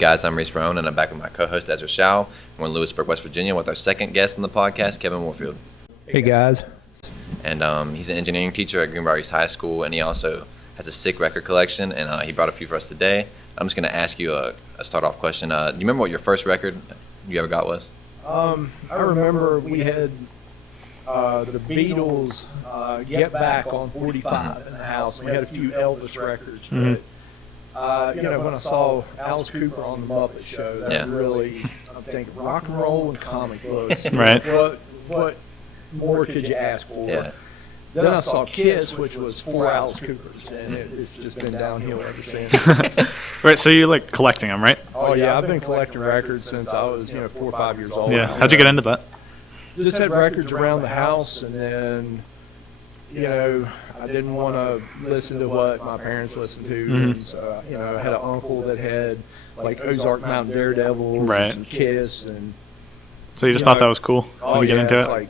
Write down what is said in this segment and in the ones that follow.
Guys, I'm Reece, Rowan, and I'm back with my co-host Ezra Showell. We're in Lewisburg, West Virginia, with our second guest on the podcast, Kevin Warfield. Hey guys. And he's an engineering teacher at Greenbrier East High School, and he also has a sick record collection, and he brought a few for us today. I'm just going to ask you a start-off question. Do you remember what your first record you ever got was? I remember we had the Beatles Get Back on 45 in the house. We had a few Elvis records, but when I saw Alice Cooper on the Muppet Show, that really, I'm thinking rock and roll and comic books. Right. What more could you ask for? Yeah. Then I saw Kiss, which was 4 Alice Coopers, and it's just been downhill ever since. Right, so you're like collecting them, right? Oh yeah, I've been collecting records since I was 4 or 5 years old. Yeah. How'd you get into that? Just had records around the house, and then I didn't want to listen to what my parents listened to. And so, I had an uncle that had like Ozark Mountain Daredevils and some Kiss, and so you just thought that was cool when you get into it? Like,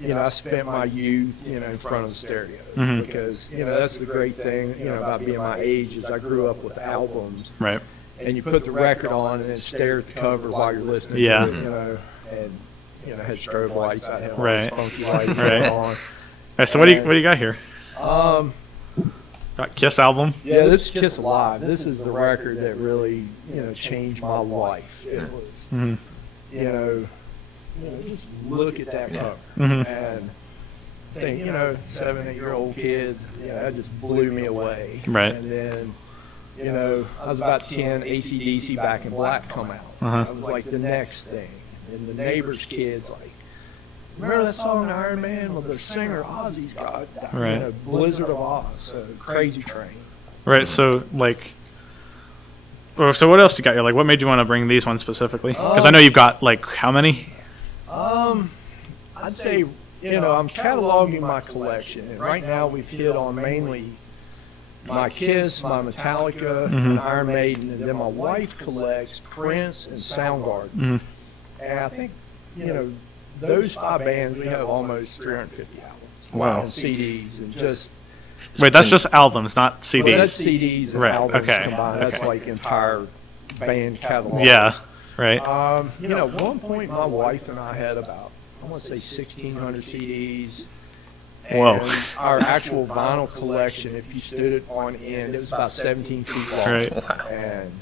I spent my youth, in front of the stereo because, that's the great thing, about being my age is I grew up with albums. Right. And you put the record on and then stare at the cover while you're listening to it, and, it had strobe lights. I had all these funky lights on. All right, so what do you got here? Got Kiss album? Yeah, this is Kiss Alive. This is the record that really, changed my life. It was, just look at that cover and think, 7, 8-year-old kid, that just blew me away. Right. And then, I was about 10, AC/DC Back in Black come out. That was like the next thing. And the neighbor's kids like, remember that song Iron Man? Well, the singer Ozzy's got Blizzard of Oz, so Crazy Train. Right, so so what else you got here? Like, what made you want to bring these ones specifically? Because I know you've got how many? I'd say, I'm cataloging my collection, and right now we've hit on mainly my Kiss, my Metallica, and Iron Maiden, and then my wife collects Prince and Soundgarden. And I think, those 5 bands, we have almost 350 albums. Wow. And CDs, and just... Wait, that's just albums, not CDs. Well, that's CDs and albums combined. That's like entire band catalogs. Yeah, right. At one point, my wife and I had about, I want to say 1,600 CDs. And our actual vinyl collection, if you stood it on end, it was about 17 feet long. Right. And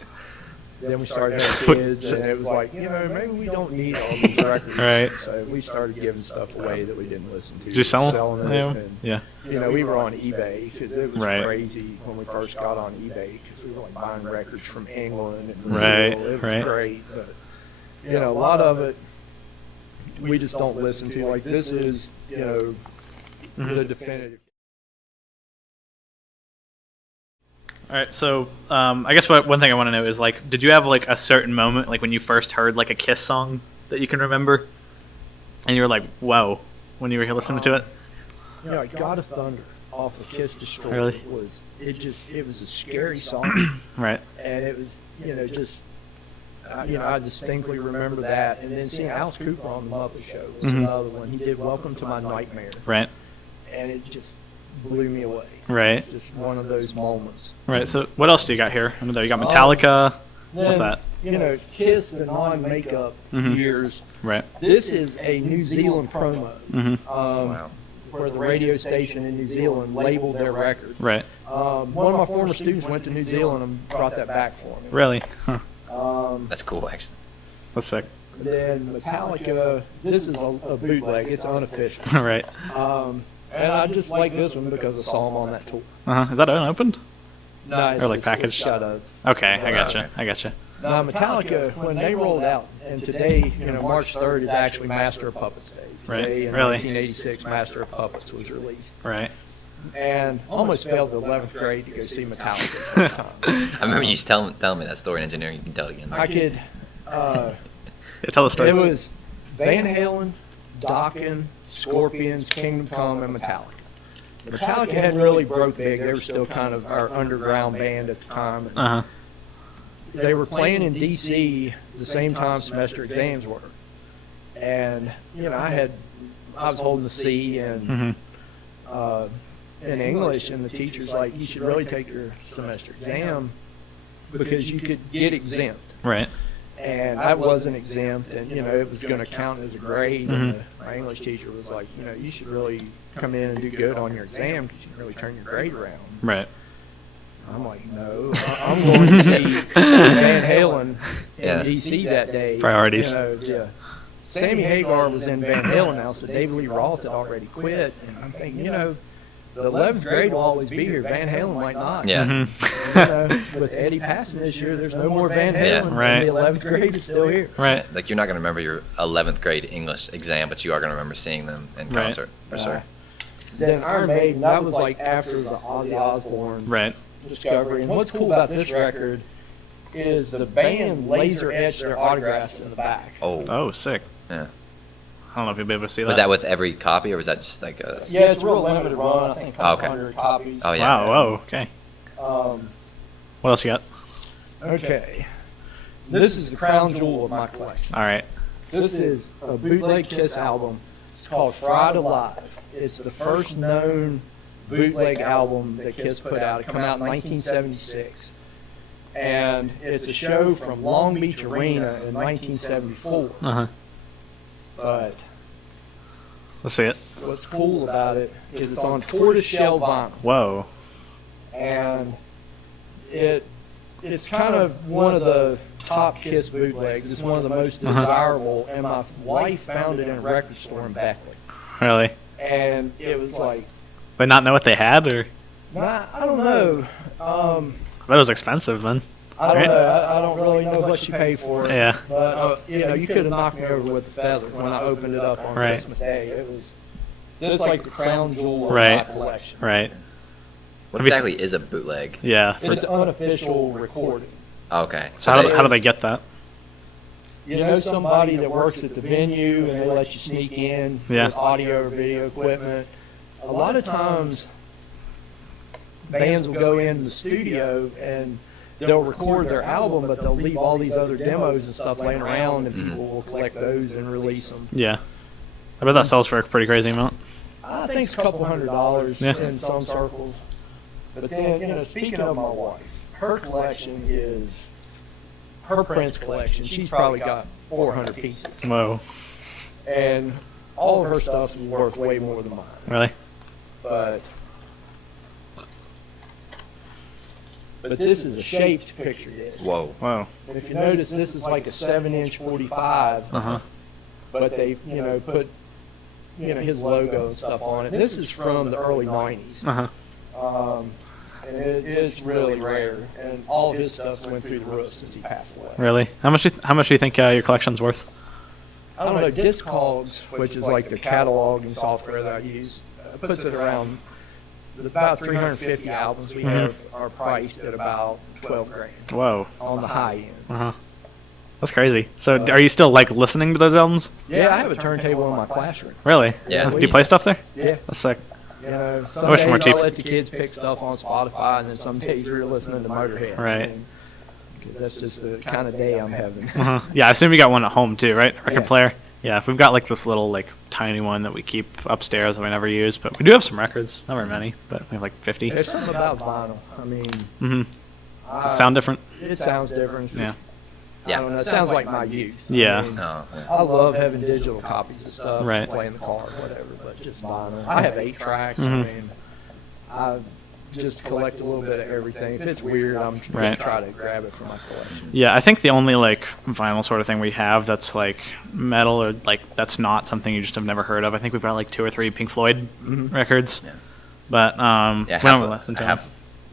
then we started having kids, and it was like, maybe we don't need all these records. Right. So we started giving stuff away that we didn't listen to. Did you sell them? Selling it. And, yeah. We were on eBay because it was crazy when we first got on eBay because we were like buying records from England and Brazil. It was great. But, a lot of it we just don't listen to. Like this is, the definitive. All right, so I guess one thing I want to know is did you have a certain moment when you first heard a Kiss song that you can remember, and you were like, "Whoa," when you were listening to it? God of Thunder off of Kiss Destroy was it was a scary song, right? And it was I distinctly remember that, and then seeing Alice Cooper on the Muppet Show was another one. He did Welcome to My Nightmare, right? And it just blew me away. Right. It's just one of those moments. Right. So what else do you got here? I know you got Metallica. What's that? Kiss, the non-makeup years. Right. This is a New Zealand promo. Where the radio station in New Zealand labeled their record. Right. One of my former students went to New Zealand and brought that back for me. Really? Huh. That's cool, actually. That's sick. Then Metallica, this is a bootleg. It's unofficial. Right. And I just like this one because I saw them on that tour. Is that unopened? No, or packaged? Shut up. Okay, I gotcha. Now, Metallica, when they rolled out, and today, March 3rd is actually Master of Puppets Day. Right. Today in 1986, Master of Puppets was released. Right. And almost failed the 11th grade to go see Metallica the first time. I remember you telling me that story in engineering. You can tell it again. I could. Tell the story. It was Van Halen, Dokken, Scorpions, Kingdom Come, and Metallica. Metallica hadn't really broke big. They were still kind of our underground band at the time. They were playing in D.C. the same time semester exams were. And, I was holding the C and in English, and the teacher's like, you should really take your semester exam because you could get exempt. Right. And that wasn't exempt, and it was going to count as a grade. And my English teacher was like, you should really come in and do good on your exam because you can really turn your grade around. Right. I'm like, no, I'm going to see Van Halen Yeah. in DC that day. Priorities. Yeah. Sammy Hagar was in Van Halen now, so David Lee Roth had already quit, and I'm thinking, the 11th grade will always be here. Van Halen might not. Yeah. Mm-hmm. With Eddie passing this year, there's no more Van Halen. Yeah. Right. And the 11th grade is still here. Right. Like you're not gonna remember your 11th grade English exam, but you are gonna remember seeing them in Right. concert for sure. Then Iron Maiden, that was like after the Ozzy Osbourne Right. discovery. And what's cool about this record is the band laser etched their autographs in the back. Oh. Oh, sick. Yeah. I don't know if you'll be able to see that. Was that with every copy, or was that just like a? Yeah, it's a real limited run. I think a Oh, couple okay. 100 copies. Oh yeah. Wow. Whoa. Okay. What else you got? Okay. This is the crown jewel of my collection. All right. This is a bootleg Kiss album. It's called Fried Alive. It's the first known bootleg album that Kiss put out. It came out in 1976. And it's a show from Long Beach Arena in 1974. Uh huh. But Let's see it. what's cool about it is it's on tortoiseshell vinyl. Whoa. And it's kind of one of the top Kiss bootlegs. It's one of the most desirable, and my wife found it in a record store in Beckley. Really? And it was like, They not know what they had, or I don't know. that was expensive then. I don't Right. know. I don't really know what she paid for it. Yeah. But you could have knocked me over with the feather when I opened it up on Right. Christmas Day. It was just like the crown jewel of Right. my collection. Right. What Have you exactly is a bootleg? Yeah. It's an unofficial recording. Okay. So how do they get that? You know somebody that works at the venue and they let you sneak in Yeah. with audio or video equipment. A lot of times bands will go into the studio and they'll record their album, but they'll leave all these other demos and stuff laying around, and people will collect those and release them. Yeah. I bet that sells for a pretty crazy amount. I think it's a couple $100 Yeah. in some circles. But then, speaking of my wife, her collection is her Prince collection. She's probably got 400 pieces. Whoa. And all of her stuff's worth way more than mine. Really? But this is a shaped picture disc. Whoa. Whoa. And if you notice, this is like a 7-inch 45, Uh huh. but they, put, his logo and stuff on it. This is from the early 90s. Uh huh. And it's really rare. And all of his stuff went through the roof since he passed away. Really? How much do you think your collection's worth? I don't know, Discogs, which is like the cataloging software that I use, puts it around about 350 albums we have are priced at about 12 grand Whoa. on the high end. Uh huh. That's crazy. So are you still like listening to those albums? Yeah, I have a turntable in my classroom. Really? Yeah. Do you play stuff there? Yeah. That's sick. Some wish days more cheap. I'll let the kids pick stuff on Spotify, and then some days you're listening to Motorhead. Right. Because that's just the kind of day I'm having. Uh huh. Yeah, I assume you got one at home too, right? Record Yeah. player. Yeah, if we've got like this little like tiny one that we keep upstairs that we never use, but we do have some records. Not very many, but we have like 50. There's something about vinyl. I mean, Mm-hmm. Does it sound different? it sounds different. It's Yeah. just- I don't know. It sounds like my youth. Yeah. I mean, Oh, yeah. I love having digital copies of stuff, Right. play in the car, whatever, but just vinyl. I have 8 tracks. Mhm. I mean, I just collect a little bit of everything. If it's weird, I'm going Right. to try to grab it for my collection. Yeah, I think the only like vinyl sort of thing we have that's like metal or like that's not something you just have never heard of. I think we've got like 2 or 3 Pink Floyd records. Yeah. But Yeah, we don't really listen to I them. have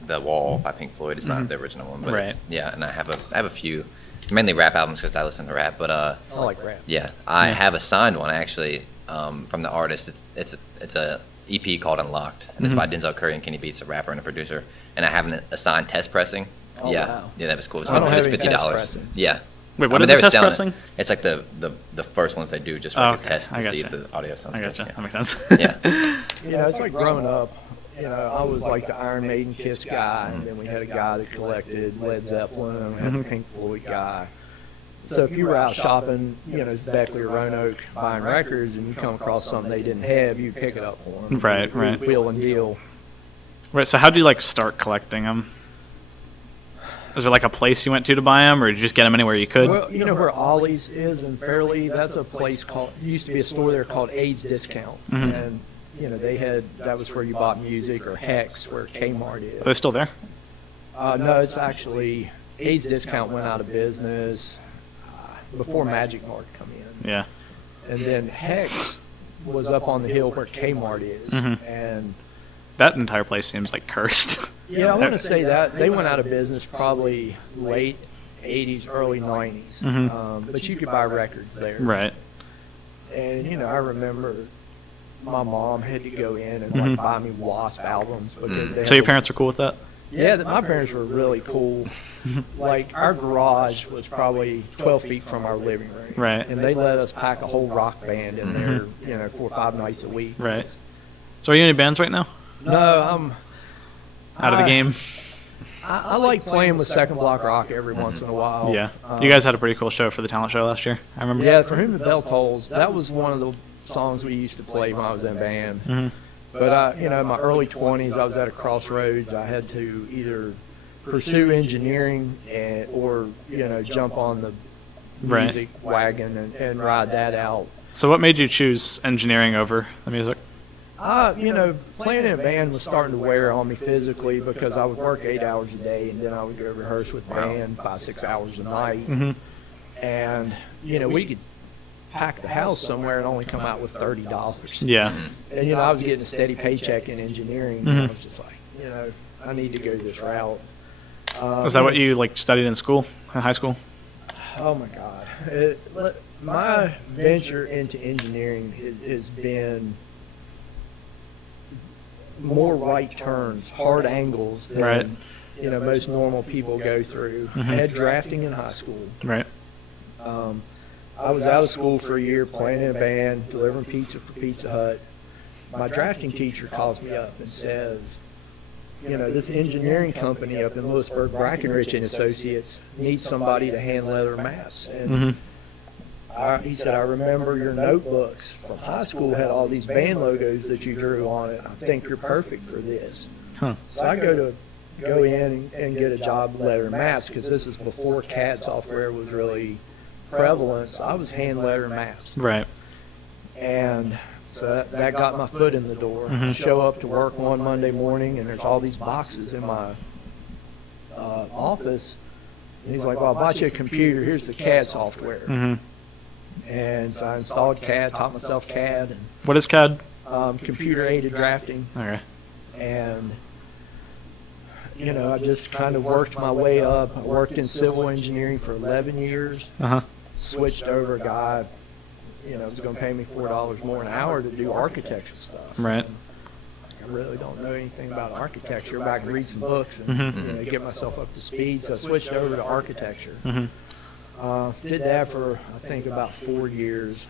the Wall by Pink Floyd. It's not the original one, but Right. it's, yeah, and I have a few, mainly rap albums because I listen to rap. But I like rap. yeah, I have a signed one actually from the artist. It's a EP called Unlocked, and it's by Denzel Curry and Kenny Beats, a rapper and a producer. And I have a signed test pressing. Oh, yeah, wow. yeah, that was cool. It was I don't have any $50. test pressing. Yeah. Wait, what I mean, is they it, were test selling pressing? It. It's like the first ones they do just for Oh, like okay. a test I to see if gotcha. the audio sounds I good. gotcha. That makes sense. Yeah. It's like growing up. I was like the Iron Maiden Kiss guy, and then we had a guy that collected Led Zeppelin, and we had a Pink Floyd guy. So if you were out shopping, Beckley or Roanoke buying records, and you come across something they didn't have, you pick it up for them. Right, right. Wheel and deal. Right. So how do you like start collecting them? Was there like a place you went to buy them, or did you just get them anywhere you could? Well, you know where Ollie's is in Fairleigh? That's a place called, used to be a store there called AIDS Discount. And, you know, that was where you bought music, or Hex, where Kmart is. Are they still there? No, it's actually, AIDS Discount went out of business before Magic Mart come in. Yeah. And then Hex was up on the hill where Kmart is. And that entire place seems like cursed. yeah, I want to say that. They went out of business probably late 80s, early 90s. But you could buy records there. Right. And, you know, I remember my mom had to go in and like buy me Wasp albums because they So your had- parents are cool with that? Yeah, my parents were really cool. Like, our garage was probably 12 feet from our living room. Right. And they let us pack a whole rock band in there, you know, 4 or 5 nights a week. Right. So are you in any bands right now? No, I'm Out of the game? I like playing with Second Block Rock every once in a while. Yeah. You guys had a pretty cool show for the talent show last year. I remember. Yeah, For Whom the Bell Tolls, that was one of the songs we used to play when I was in band. But, you know, in my early 20s, I was at a crossroads. I had to either pursue engineering or, you know, jump on the music wagon and ride that out. So what made you choose engineering over the music? You know, playing in a band was starting to wear on me physically because I would work 8 hours a day and then I would go rehearse with band 5-6 hours a night. And, you know, we could pack the house somewhere and only come out with $30. Yeah. And, you know, I was getting a steady paycheck in engineering. And I was just like, you know, I need to go this route. Was that what you like studied in school, in high school? Oh, my God. My venture into engineering has been more right turns, hard angles than, you know, most normal people go through. I had drafting in high school. Right. I was out of school for a year playing in a band, delivering pizza for Pizza Hut. My drafting teacher calls me up and says, you know, this engineering company up in Lewisburg, Brackenridge and Associates, needs somebody to hand leather maps. And he said, I remember your notebooks from high school had all these band logos that you drew on it. I think you're perfect for this. So I go in and get a job with leather maps because this is before CAD software was really prevalent. So I was hand letter maps. Right. And so that got my foot in the door. I show up to work one Monday morning and there's all these boxes in my office. And he's like, well, I bought you a computer. Here's the CAD software. And so I installed CAD, taught myself CAD. And, What is CAD? computer-aided drafting. Okay. And, you know, I just kind of worked my way up. I worked in civil engineering for 11 years. Switched over, a guy, you know, was going to pay me $4 more an hour to do architecture stuff. Right. I really don't know anything about architecture, but I can read some books and you know, get myself up to speed. So I switched over to architecture. Did that for, I think, about 4 years.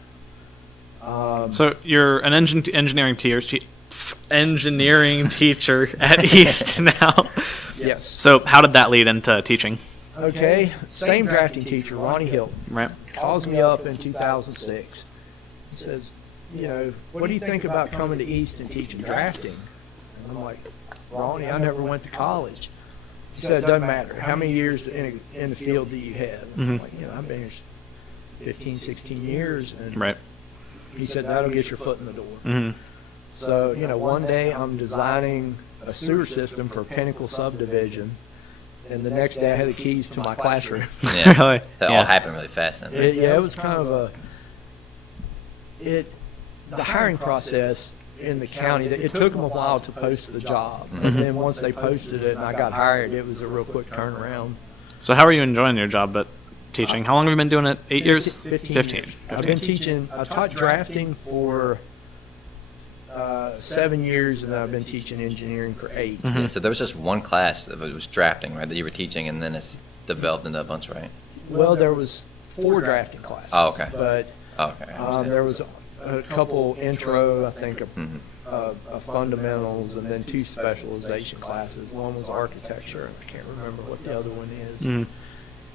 So you're an engineering teacher at East now. Yes. So how did that lead into teaching? Okay, same drafting teacher, Ronnie Hilton, Right. calls me up in 2006. He says, you know, what do you think about coming to East and teaching drafting? And I'm like, Ronnie, I never went to college. He said, it doesn't matter. How many years in the field do you have? I'm like, you know, I've been here 15, 16 years. And Right. he said, that'll get your foot in the door. So, you know, one day I'm designing a sewer system for Pinnacle subdivision. And the next day I had the keys to my classroom. Yeah. Really? That all happened really fast then. It was kind of the hiring process in the county, it took them a while to post the job. And then once they posted it and I got hired, it was a real quick turnaround. So how are you enjoying your job at teaching? How long have you been doing it? 8 years? 15 years. I've been teaching, I taught drafting for 7 years, and I've been teaching engineering for 8. Yeah, so there was just one class that was drafting, right, that you were teaching, and then it's developed into a bunch, right? Well, there was 4 drafting classes. Oh, okay. But Okay. there was a couple intro, I think, a fundamentals, and then 2 specialization classes. One was architecture, and I can't remember what the other one is.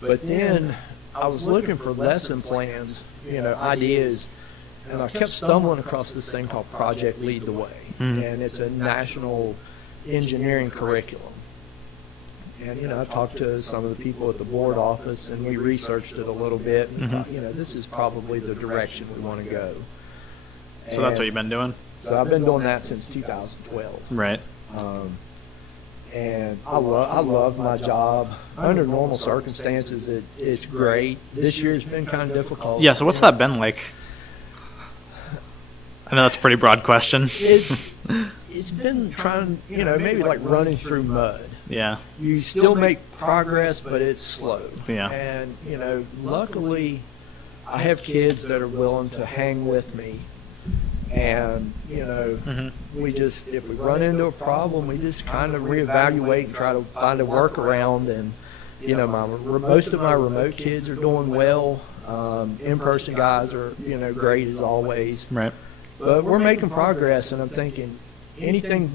But then I was looking for lesson plans, you know, ideas, and I kept stumbling across this thing called Project Lead the Way, and it's a national engineering curriculum. And, I talked to some of the people at the board office, and we researched it a little bit, and thought, this is probably the direction we want to go. So that's what you've been doing? So I've been doing that since 2012. Right. And I love my job. Under normal circumstances, it's great. This year's been kind of difficult. Yeah, so what's that been like? I know that's a pretty broad question. It's been trying, maybe like running through mud. Yeah. You still make progress, but it's slow. Yeah. And, luckily, I have kids that are willing to hang with me. And, we just, if we run into a problem, we just kind of reevaluate and try to find a workaround. And, most of my remote kids are doing well. In-person guys are, great as always. Right. But we're making progress, and I'm thinking anything,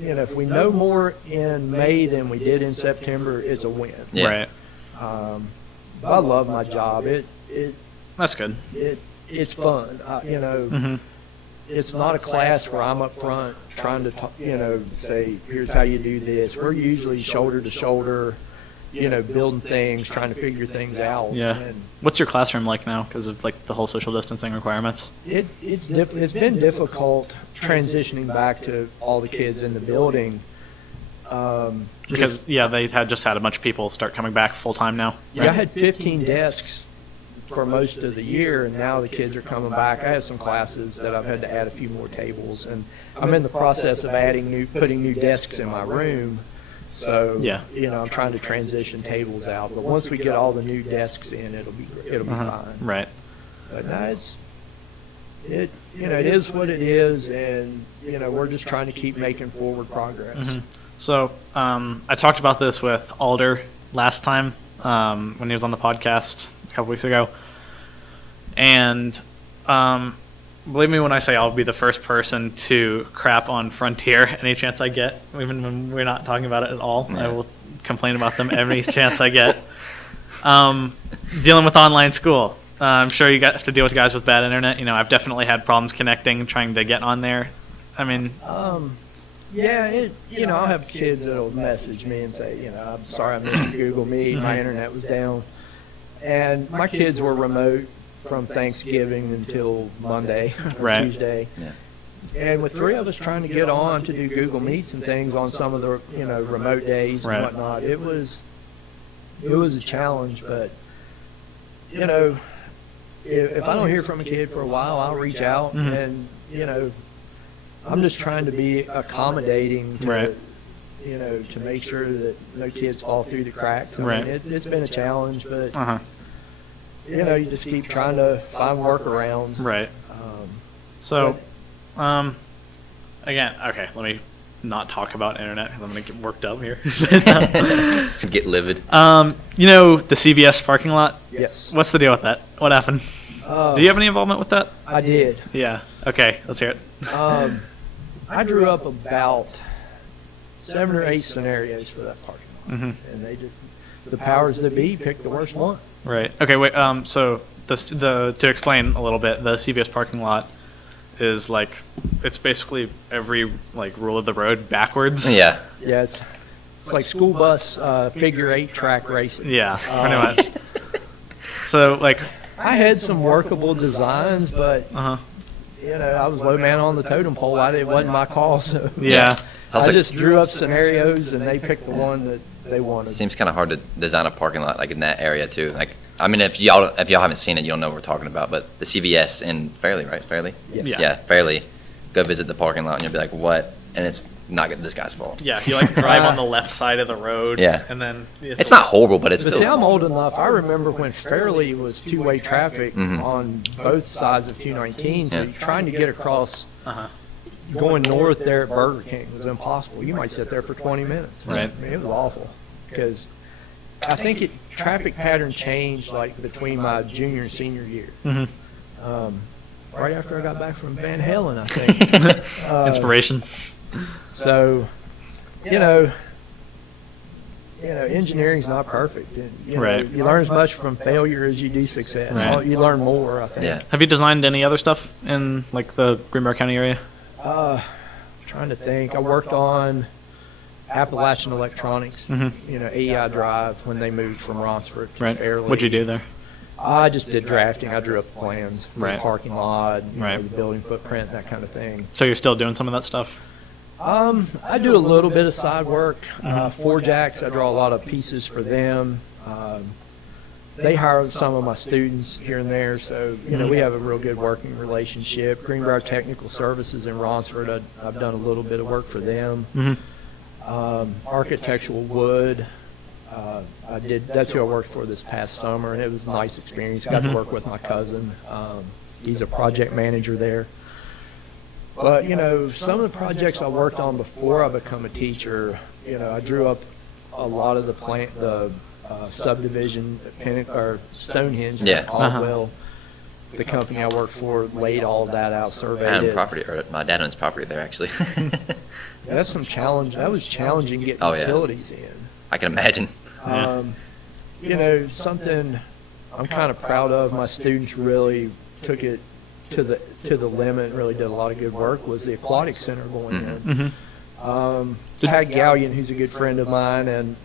if we know more in May than we did in September, it's a win. Yeah. Right. But I love my job. That's good. It's fun. It's not a class where I'm up front trying to, say, here's how you do this. We're usually shoulder to shoulder, building things, trying to figure things out. Yeah. And what's your classroom like now because of like the whole social distancing requirements? It's been difficult transitioning back to all the kids in the building. Because they had just had a bunch of people start coming back full time now. Yeah, I had 15 desks for most of the year, and now the kids are coming back. I have some classes that I've had to add a few more tables, and I'm in the process of putting new desks in my room. So, I'm trying to transition tables out. But once we get all the new desks in, it'll be fine. Right. But no, it is what it is, and we're just trying to keep making forward progress. So I talked about this with Alder last time when he was on the podcast a couple weeks ago, and believe me when I say I'll be the first person to crap on Frontier any chance I get, even when we're not talking about it at all. I will complain about them every chance I get. Dealing with online school. I'm sure you have to deal with guys with bad internet. I've definitely had problems connecting, trying to get on there. I mean... I'll have kids that'll message me and say, I'm sorry I missed Google Meet, my internet was down. And my kids were remote from Thanksgiving until Monday, or Tuesday. Yeah. And with three of us trying to get on to do Google Meets and things on some of the, remote days and whatnot, it was a challenge. But, if I don't hear from a kid for a while, I'll reach out and, I'm just trying to be accommodating to, to make sure that no kids fall through the cracks. I mean, it's been a challenge, but, you just keep trying to find workarounds. Right. Again, okay, let me not talk about internet because I'm going to get worked up here. To get livid. The CVS parking lot? Yes. What's the deal with that? What happened? Do you have any involvement with that? I did. Yeah. Okay, let's hear it. I drew up about 7 or 8 scenarios for that parking lot, and the powers that be picked the worst one. Right. Okay. Wait. So to explain a little bit, the CVS parking lot is like it's basically every like rule of the road backwards. Yeah. Yeah. It's like school bus figure 8 track racing. Yeah. Pretty much. So like. I had some workable designs, but I was low man on the totem pole. It wasn't my call, so I just drew up scenarios, and they picked the one that they wanted. Seems kind of hard to design a parking lot like in that area too. Like, I mean, if y'all haven't seen it, you don't know what we're talking about. But the CVS in Fairleigh, right? Fairleigh. Yes. Yeah, Fairleigh. Go visit the parking lot, and you'll be like, "What?" And it's not this guy's fault. Yeah, you like drive on the left side of the road. Yeah. And then it's not horrible, but it's still. See, I'm old enough. I remember when Fairleigh was two-way traffic on both sides of 219. So you're trying to get across, going north there at Burger King was impossible. You might sit there for 20 minutes. Right. I mean, it was awful because I think traffic pattern changed like between my junior and senior year. Right after I got back from Van Halen, I think. Inspiration. So, engineering's not perfect. You learn as much from failure as you do success. Right. You learn more, I think. Yeah. Have you designed any other stuff in like the Greenbrier County area? Trying to think. I worked on Appalachian Electronics, AEI Drive, when they moved from Ronsford to Right. Fairleigh. What'd you do there? I just did drafting. I drew up plans for Right. the parking lot, Right. the building footprint, that kind of thing. So you're still doing some of that stuff? I do a little bit of side work. Forge Jacks, I draw a lot of pieces for them. They hire some of my students here and there, so we have a real good working relationship. Greenbrier Technical Services in Ronsford, I've done a little bit of work for them. Architectural wood, that's who I worked for this past summer, and it was a nice experience. Got to work with my cousin. He's a project manager there. But some of the projects I worked on before I become a teacher, I drew up a lot of the subdivision or Stonehenge, Caldwell. The company I worked for laid all of that out, surveyed it. My dad owns property there, actually. That's some challenge. That was challenging getting utilities in. I can imagine. Something I'm kind of proud of. My students really took it to the limit. Really did a lot of good work. Was the Aquatic Center going in? Tag Gallion, who's a good friend of mine, and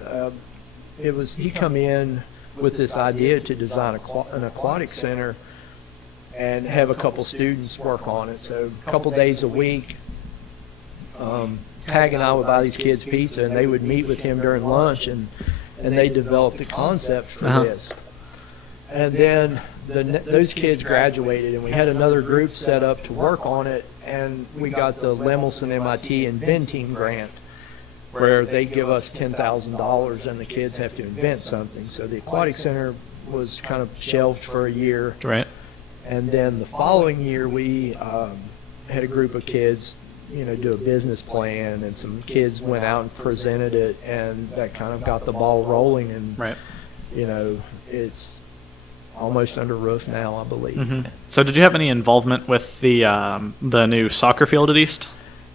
he come in with this idea to design an aquatic center and have a couple students work on it. So a couple days a week, Tag and I would buy these kids pizza, and they would meet with him during lunch, and they developed the concept for this. And then those kids graduated, and we had another group set up to work on it, and we got the Lemelson MIT Invent Team grant, where they give us $10,000 and the kids have to invent something. So the Aquatic Center was kind of shelved for a year. Right. And then the following year, we had a group of kids, do a business plan, and some kids went out and presented it, and that kind of got the ball rolling. And, right. It's almost under roof now, I believe. So did you have any involvement with the new soccer field at East?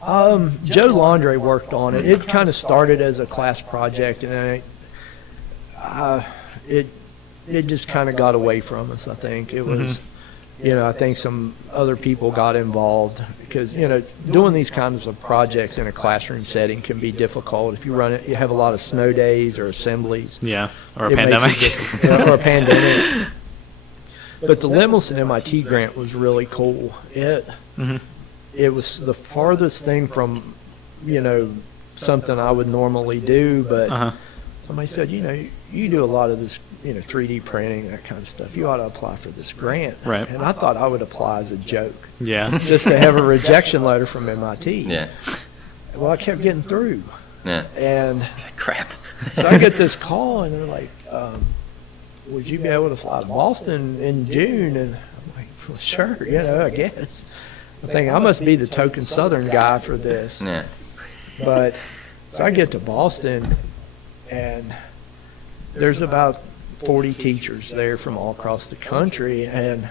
Joe Landre worked on it. It kind of started as a class project, and it just kind of got away from us, I think. It was, I think some other people got involved because, doing these kinds of projects in a classroom setting can be difficult. If you have a lot of snow days or assemblies. Yeah, or a pandemic. Or a pandemic. But the Lemelson MIT grant was really cool. It was the farthest thing from, something I would normally do, but somebody said, you do a lot of this, 3D printing, that kind of stuff. You ought to apply for this grant. Right. And I thought I would apply as a joke. Yeah. Just to have a rejection letter from MIT. Yeah. Well, I kept getting through. Yeah. And crap. So I get this call, and they're like, would you be able to fly to Boston in June? And I'm like, well, sure, I guess. I think I must be the token Southern guy for this. Yeah. But so I get to Boston, and there's about 40 teachers there from all across the country, and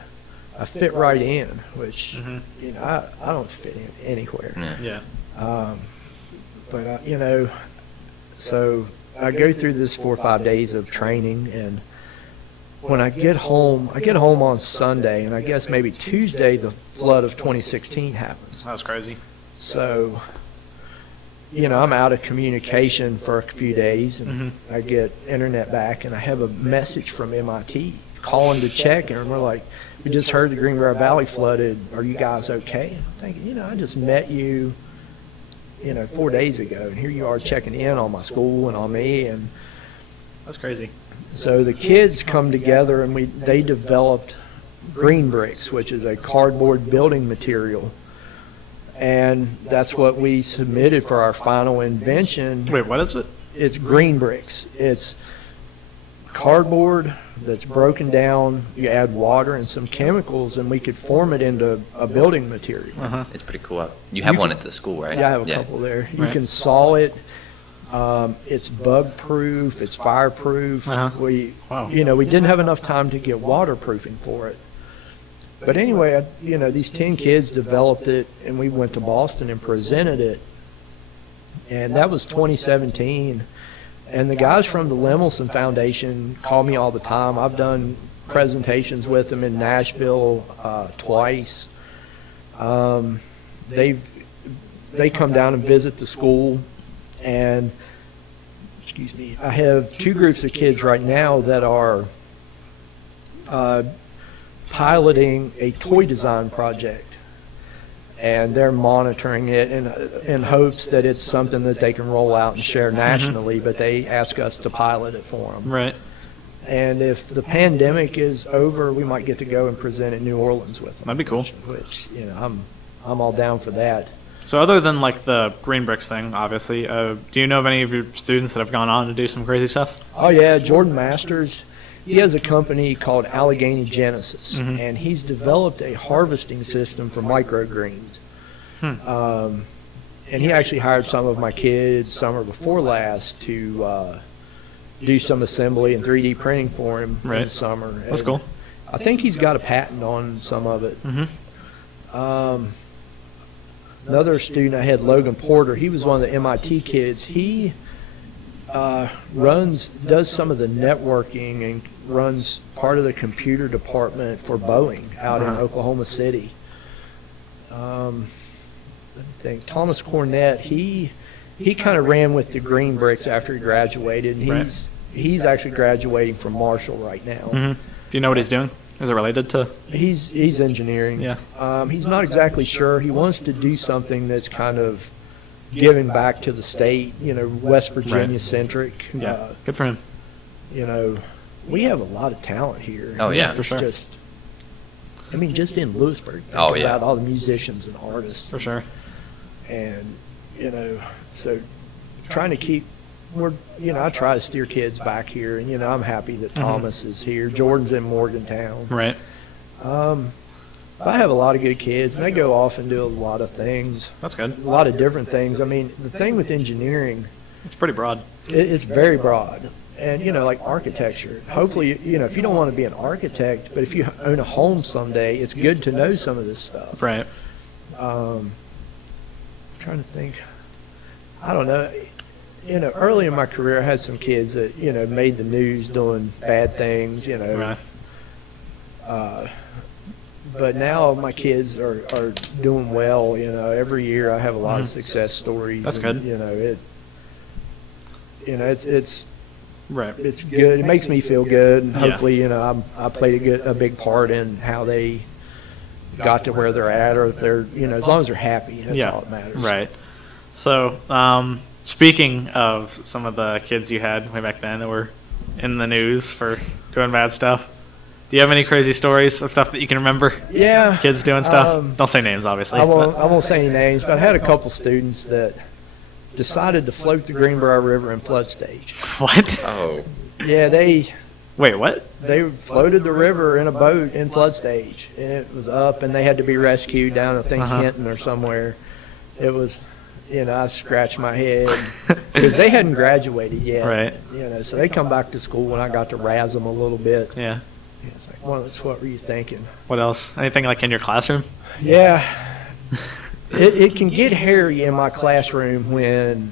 I fit right in, which I don't fit in anywhere. Yeah. But so I go through this 4 or 5 days of training, and when I get home on Sunday, and I guess maybe Tuesday, the flood of 2016 happens. That was crazy. So, I'm out of communication for a few days, and I get internet back, and I have a message from MIT calling to check, and we're like, we just heard the Greenbrier Valley flooded. Are you guys okay? I'm thinking, I just met you, 4 days ago, and here you are checking in on my school and on me, and that's crazy. So the kids come together, and they developed green bricks, which is a cardboard building material. And that's what we submitted for our final invention. Wait, what is it? It's green bricks. It's cardboard that's broken down. You add water and some chemicals, and we could form it into a building material. It's pretty cool. You have one at the school, right? Yeah, I have a couple there. You can saw it. It's bug proof. It's fireproof. We didn't have enough time to get waterproofing for it. But anyway, these 10 kids developed it, and we went to Boston and presented it. And that was 2017. And the guys from the Lemelson Foundation call me all the time. I've done presentations with them in Nashville twice. They come down and visit the school And, excuse me, I have 2 groups of kids right now that are piloting a toy design project. And they're monitoring it in hopes that it's something that they can roll out and share nationally, but they ask us to pilot it for them. Right. And if the pandemic is over, we might get to go and present in New Orleans with them. That'd be cool. Which, you know, I'm all down for that. So other than like the green bricks thing, obviously, do you know of any of your students that have gone on to do some crazy stuff? Oh yeah, Jordan Masters. He has a company called Allegheny Genesis, and he's developed a harvesting system for microgreens. And he actually hired some of my kids summer before last to do some assembly and 3D printing for him in the summer. That's cool. I think he's got a patent on some of it. Another student I had, Logan Porter, he was one of the MIT kids. He does some of the networking and runs part of the computer department for Boeing out in Oklahoma City. Let me think. Thomas Cornett, he kind of ran with the green bricks after he graduated, and he's actually graduating from Marshall right now. Do you know what he's doing? Is it related to? He's engineering. Yeah. He's not exactly sure. He wants to do something that's kind of giving back to the state, you know, West Virginia centric. Yeah. Good for him. You know, we have a lot of talent here. Oh, yeah. For sure. Just in Lewisburg. Think about all the musicians and artists. For sure. And, you know, so trying to keep, I try to steer kids back here. And, you know, I'm happy that Thomas is here. Jordan's in Morgantown. Right. I have a lot of good kids, and they go off and do a lot of things. That's good. A lot of different things. I mean, the thing with engineering, It's pretty broad. it's very broad. And, you know, like architecture. Hopefully, you know, if you don't want to be an architect, but if you own a home someday, it's good to know some of this stuff. Right. Trying to think. I don't know. You know, early in my career, I had some kids that, you know, made the news doing bad things, you know. Right. But now my kids are doing well. You know, every year I have a lot of success stories. That's and, good. You know, it's Right. it's good. It makes me feel good, and hopefully, you know, I played a big part in how they got to where they're at, or if they're, you know, as long as they're happy, that's all that matters. Right. So, speaking of some of the kids you had way back then that were in the news for doing bad stuff, do you have any crazy stories of stuff that you can remember? Yeah. Kids doing stuff? Don't say names, obviously. I won't say any names, but I had a couple students that decided to float the Greenbrier River in flood stage. What? Oh. Yeah, Wait, what? they floated the river in a boat in flood stage, and it was up, and they had to be rescued down, I think, Hinton or somewhere. It was, you know, I scratched my head because they hadn't graduated yet. Right. You know, so they come back to school, and I got to razz them a little bit. Yeah. It's like, well, what were you thinking? What else? Anything like in your classroom? Yeah. It can get hairy in my classroom when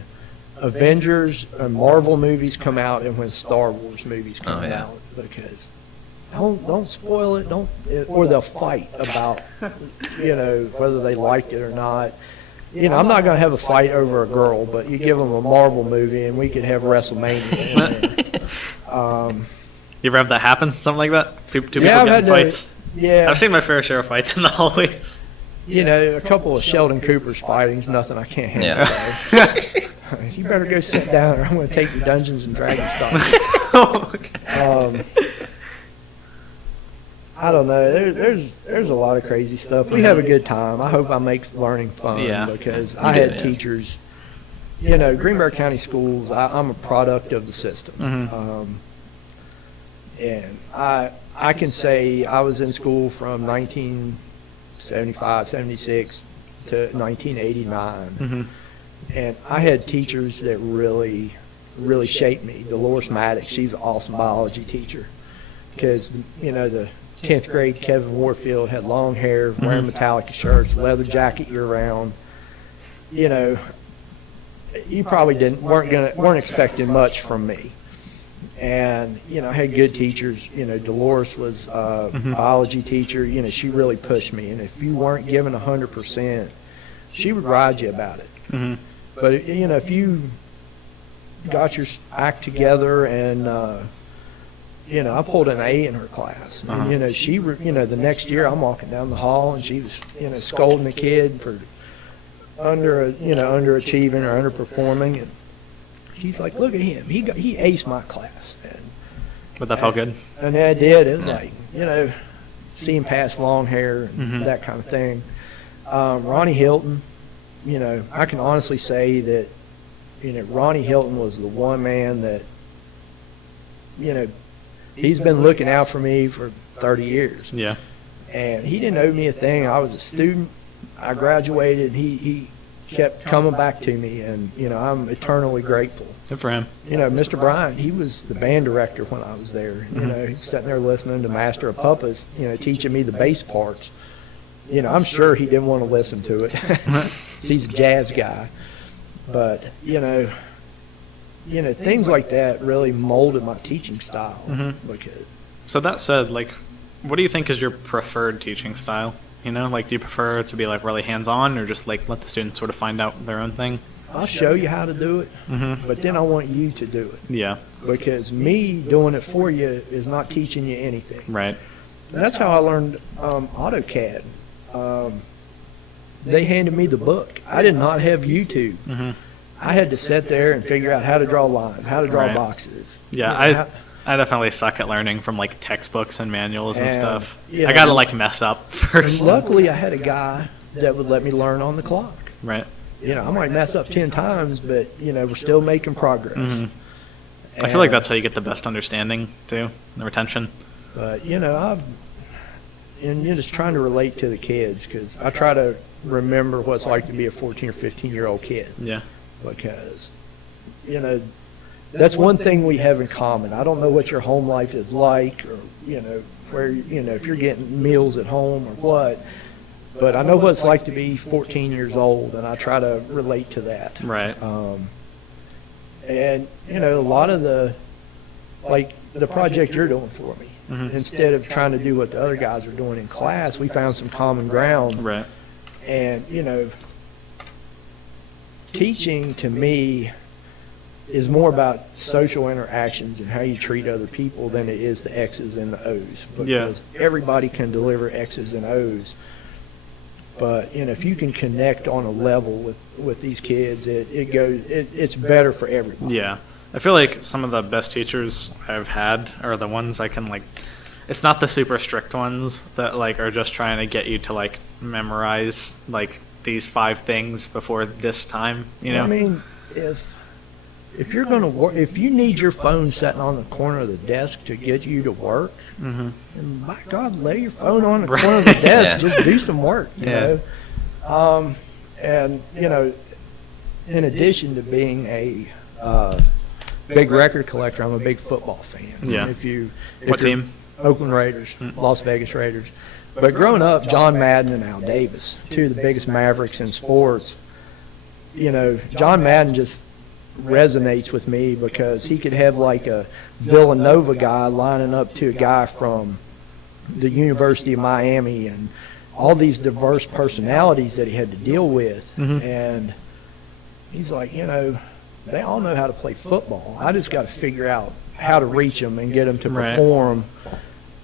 Avengers and Marvel movies come out and when Star Wars movies come out, because don't spoil it, or they'll fight about, you know, whether they liked it or not. You know, I'm not going to have a fight over a girl, but you give them a Marvel movie and we could have WrestleMania. You ever have that happen? Something like that? Two people I've getting had fights? Yeah. I've seen my fair share of fights in the hallways. You know, a couple of Sheldon Cooper's fighting is nothing I can't handle. Yeah. You better go sit down, or I'm going to take your Dungeons and Dragons stuff. I don't know. There's a lot of crazy stuff. We have a good time. I hope I make learning fun, because I had teachers. You know, Greenbrier County Schools, I'm a product of the system. And I can say I was in school from 1975, 76 to 1989. And I had teachers that really, really shaped me. Dolores Maddox, she's an awesome biology teacher. Because, you know, the 10th grade Kevin Warfield had long hair, wearing Metallica shirts, leather jacket year round. You know, you probably weren't expecting much from me. And, you know, I had good teachers. You know, Dolores was a biology teacher. You know, she really pushed me. And if you weren't given 100%, she would ride you about it. But, you know, if you got your act together, and I pulled an A in her class. And, she, the next year I'm walking down the hall, and she was, scolding the kid for underachieving or underperforming, and she's like, "Look at him, he aced my class." But that felt good. And that did. It was like, see him pass long hair and that kind of thing. Ronnie Hilton, I can honestly say that, Ronnie Hilton was the one man that, he's been looking out for me for 30 years. Yeah. And he didn't owe me a thing. I was a student. I graduated. He kept coming back to me, and, I'm eternally grateful. Good for him. Mr. Bryant, he was the band director when I was there. He was sitting there listening to Master of Puppets, teaching me the bass parts. I'm sure he didn't want to listen to it. He's a jazz guy. But, things like that really molded my teaching style. Because, so that said, what do you think is your preferred teaching style? Do you prefer to be really hands-on, or just let the students sort of find out their own thing? I'll show you how to do it, but then I want you to do it. Yeah. Because me doing it for you is not teaching you anything. Right. That's how I learned AutoCAD. They handed me the book. I did not have YouTube. I had to sit there and figure out how to draw lines, how to draw boxes. Yeah, I definitely suck at learning from textbooks and manuals and stuff. Yeah, I gotta mess up first. And luckily, I had a guy that would let me learn on the clock. Right. I might mess up 10 times, but we're still making progress. I feel like that's how you get the best understanding too, the retention. But you're just trying to relate to the kids, because I try to remember what it's like to be a 14 or 15-year-old kid. Yeah. Because that's one thing we have in common. I don't know what your home life is like, or where if you're getting meals at home or what, but I know what it's like to be 14 years old, and I try to relate to that. Right. And a lot of the project you're doing for me, instead of trying to do what the other guys are doing in class, we found some common ground. Right. And teaching to me is more about social interactions and how you treat other people than it is the X's and the O's. Because everybody can deliver X's and O's. But if you can connect on a level with these kids, it's better for everybody. Yeah. I feel like some of the best teachers I've had are the ones I can it's not the super strict ones that are just trying to get you to memorize these 5 things before this time, I mean, if you're going to work, if you need your phone sitting on the corner of the desk to get you to work, and by God, lay your phone on the corner of the desk, just do some work, you know. And in addition to being a big record collector, I'm a big football fan. Yeah. What team? Oakland Raiders, Las Vegas Raiders. But growing up, John Madden and Al Davis, two of the biggest mavericks in sports, John Madden just resonates with me because he could have a Villanova guy lining up to a guy from the University of Miami, and all these diverse personalities that he had to deal with. And he's like, they all know how to play football. I just got to figure out how to reach them and get them to perform.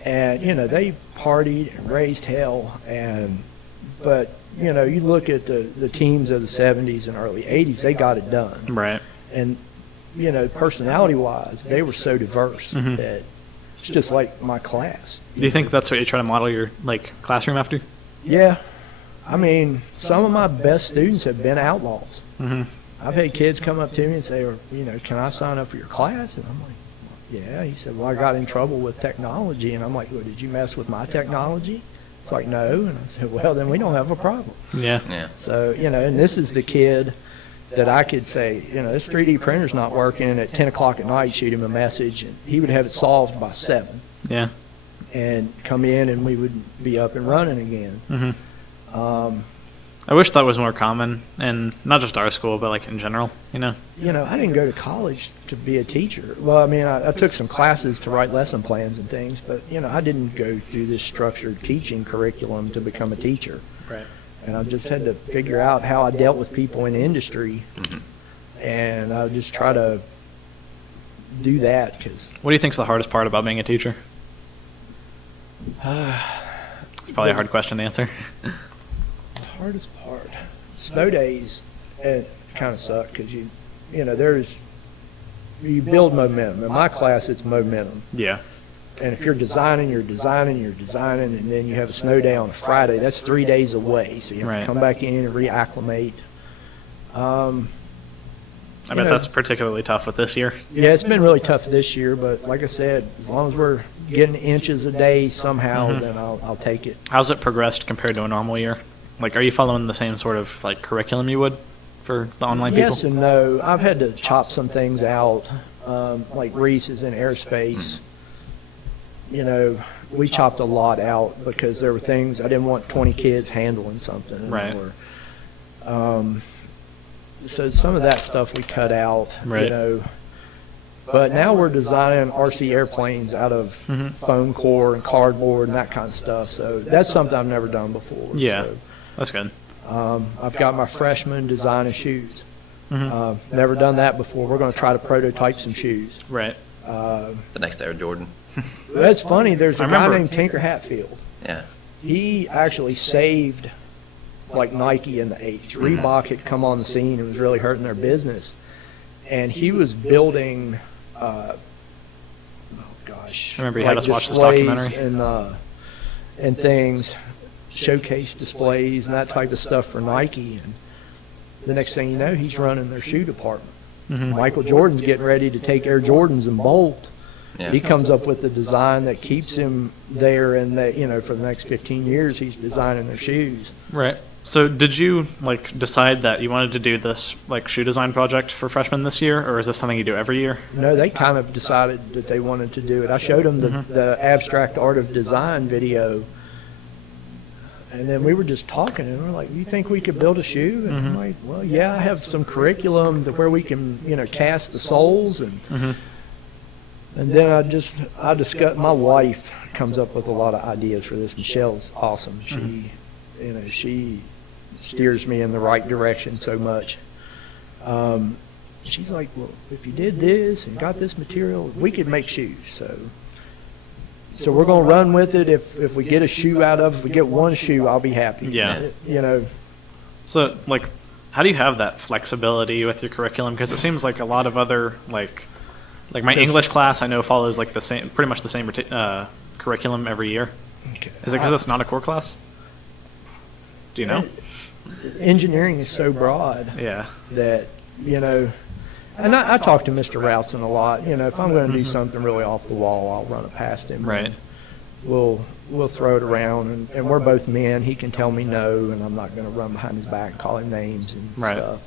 And, they partied and raised hell. But you look at the teams of the 70s and early 80s, they got it done. Right. And, personality-wise, they were so diverse that it's just like my class. Do you think that's what you try to model your, classroom after? Yeah. I mean, some of my best students have been outlaws. I've had kids come up to me and say, can I sign up for your class? And I'm like, yeah. He said, well, I got in trouble with technology. And I'm like, well, did you mess with my technology? It's like, no. And I said, well, then we don't have a problem. Yeah. So, and this is the kid that I could say, this 3D printer's not working. At 10 o'clock at night, shoot him a message, and he would have it solved by 7. Yeah. And come in, and we would be up and running again. I wish that was more common, and not just our school, but in general. I didn't go to college to be a teacher. Well, I mean, I took some classes to write lesson plans and things, but I didn't go through this structured teaching curriculum to become a teacher. Right. And I just had to figure out how I dealt with people in the industry, and I would just try to do that because What do you think's the hardest part about being a teacher? It's probably a hard question to answer. the hardest part, snow days, it kind of suck because you build momentum. In my class, it's momentum. Yeah. And if you're designing, and then you have a snow day on a Friday, that's 3 days away. So you have Right. to come back in and reacclimate. I bet that's particularly tough with this year. Yeah, it's been really tough this year, but like I said, as long as we're getting inches a day somehow, then I'll take it. How's it progressed compared to a normal year? Like, are you following the same sort of like curriculum you would for the online people? Yes and no. I've had to chop some things out, like Reece is in aerospace. We chopped a lot out because there were things I didn't want 20 kids handling something. Right. So some of that stuff we cut out, Right. But now we're designing RC airplanes out of foam core and cardboard and that kind of stuff. So that's something I've never done before. Yeah. So, That's good. I've got my freshmen designing shoes. Never done that before. We're going to try to prototype some shoes. Right. The next Air Jordan. That's funny. There's a I guy remember- named Tinker Hatfield. Yeah. He actually saved like Nike in the 80s. Reebok had come on the scene and was really hurting their business. And he was building, I remember you had us watch this documentary. And things, showcase displays and that type of stuff for Nike. And the next thing you know, he's running their shoe department. Michael Jordan's getting ready to take Air Jordans and bolt. Yeah. He comes up with the design that keeps him there, and that for the next 15 years, he's designing their shoes. Right. So did you like decide that you wanted to do this like shoe design project for freshmen this year, or is this something you do every year? No, they kind of decided that they wanted to do it. I showed them the abstract art of design video, and then we were just talking, and we're like, "You think we could build a shoe?" And I'm like, "Well, yeah, I have some curriculum where we can, cast the soles and." And then I discussed. My wife comes up with a lot of ideas for this. Michelle's awesome. She steers me in the right direction so much. She's like, well, if you did this and got this material, we could make shoes. So we're going to run with it. If we get a shoe if we get one shoe, I'll be happy. Yeah. So So like, how do you have that flexibility with your curriculum? Because it seems like a lot of other like my English class I know follows like pretty much the same curriculum every year. okay. Is it because it's not a core class? Do you know? Engineering is so broad. Yeah. That and I talk to Mr. Routson a lot. If I'm going to do something really off the wall, I'll run it past him. Right. We'll throw it around, and we're both men. He can tell me no, and I'm not going to run behind his back and call him names and stuff.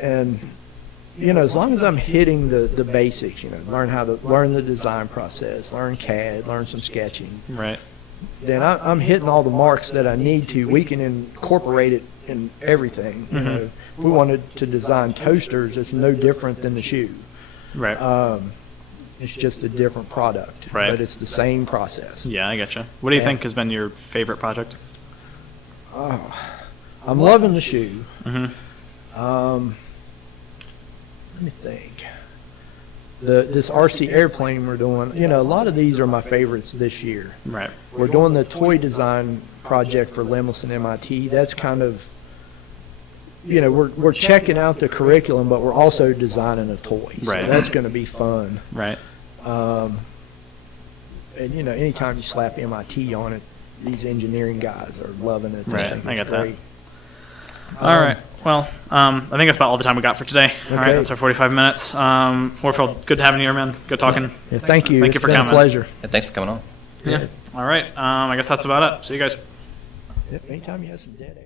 As long as I'm hitting the basics, learn the design process, learn CAD, learn some sketching. Right. Then I'm hitting all the marks that I need to. We can incorporate it in everything. If we wanted to design toasters, it's no different than the shoe. Right. It's just a different product, Right. but it's the same process. Yeah, I getcha. What do you Yeah. think has been your favorite project? I'm loving the shoe. Let me think. This RC airplane we're doing, a lot of these are my favorites this year. Right. We're doing the toy design project for Lemelson MIT. That's kind of, we're checking out the curriculum, but we're also designing a toy. So Right. that's going to be fun. Right. And anytime you slap MIT on it, these engineering guys are loving it. Right, think I it's get that. great. All right. Well, I think that's about all the time we got for today. All right, Okay. that's our 45 minutes. Warfield, good having you here, man. Good talking. Yeah, thank you. Thank you It's for been coming. a pleasure. Yeah, thanks for coming on. Yeah. All right. I guess that's about it. See you guys. Yep, anytime you have some dead air.